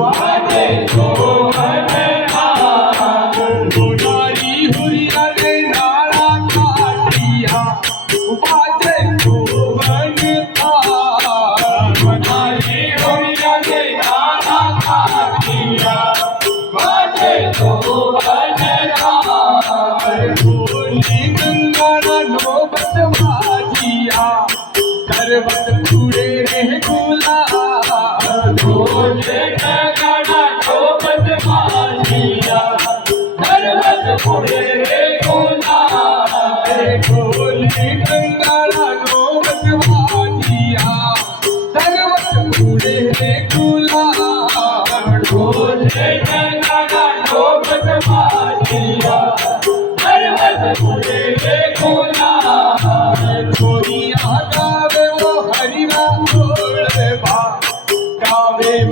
वाजे सोहन सोनारी हुरिया ने नारा काटिया वाजे सोहन सोनारी हुरिया ने नारा काटिया वाजे सोहन बोली गंगारा नौबत बाजिया करवट पूरे रे गुलाल बोले गंगारा नौबत बाजिया करवट पूरे रे गुलाल बोले गंगारा नौबत बाजिया करवट पूरे रे गुलाल बोले गंगारा नौबत बाजिया करवट पूरे रे गुलाल